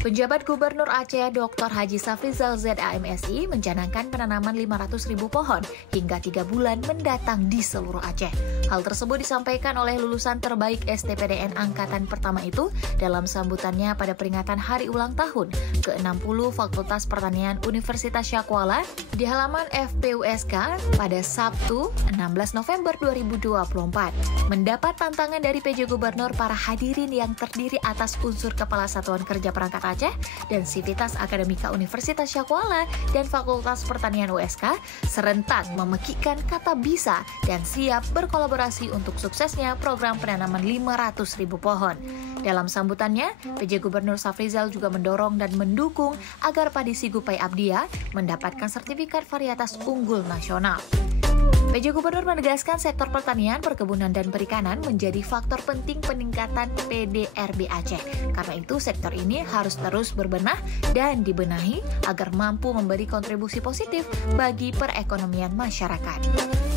Penjabat Gubernur Aceh Dr. Haji Safrizal ZAMSI mencanangkan penanaman 500.000 pohon hingga 3 bulan mendatang di seluruh Aceh. Hal tersebut disampaikan oleh lulusan terbaik STPDN Angkatan Pertama itu dalam sambutannya pada peringatan Hari Ulang Tahun ke-60 Fakultas Pertanian Universitas Syakuala di halaman FPUSK pada Sabtu 16 November 2024. Mendapat tantangan dari PJ Gubernur, para hadirin yang terdiri atas unsur Kepala Satuan Kerja Perangkat Aceh dan Sivitas Akademika Universitas Syakuala dan Fakultas Pertanian USK serentak memekikkan kata bisa dan siap berkolaborasi untuk suksesnya program penanaman 500.000 pohon. Dalam sambutannya, PJ Gubernur Safrizal juga mendorong dan mendukung agar padi Sigupai Abdia mendapatkan sertifikat varietas unggul nasional. PJ Gubernur menegaskan sektor pertanian, perkebunan, dan perikanan menjadi faktor penting peningkatan PDRB Aceh. Karena itu, sektor ini harus terus berbenah dan dibenahi agar mampu memberi kontribusi positif bagi perekonomian masyarakat.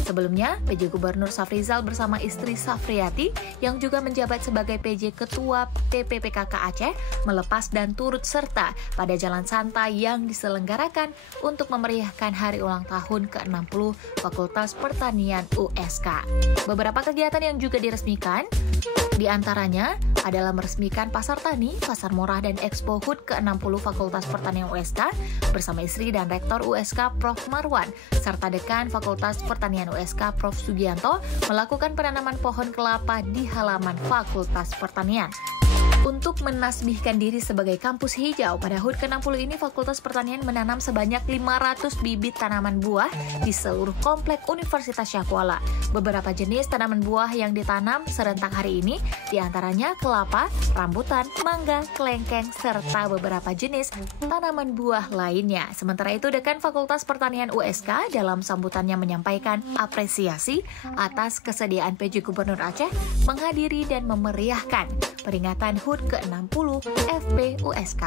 Sebelumnya, PJ Gubernur Safrizal bersama istri Safriyati yang juga menjabat sebagai PJ Ketua TPPKK Aceh melepas dan turut serta pada jalan santai yang diselenggarakan untuk memeriahkan hari ulang tahun ke-60 Fakultas Pertanian USK. Beberapa kegiatan yang juga diresmikan diantaranya adalah meresmikan Pasar Tani, Pasar Murah, dan Expo HUT ke-60 Fakultas Pertanian USK bersama istri dan Rektor USK Prof. Marwan, serta Dekan Fakultas Pertanian USK Prof. Sugianto melakukan penanaman pohon kelapa di halaman Fakultas Pertanian. Untuk menasbihkan diri sebagai kampus hijau, pada HUT ke-60 ini Fakultas Pertanian menanam sebanyak 500 bibit tanaman buah di seluruh komplek Universitas Syakuala. Beberapa jenis tanaman buah yang ditanam serentak hari ini diantaranya kelapa, rambutan, mangga, kelengkeng, serta beberapa jenis tanaman buah lainnya. Sementara itu, Dekan Fakultas Pertanian USK dalam sambutannya menyampaikan apresiasi atas kesediaan PJ Gubernur Aceh menghadiri dan memeriahkan peringatan HUT ke-60 FPUSK.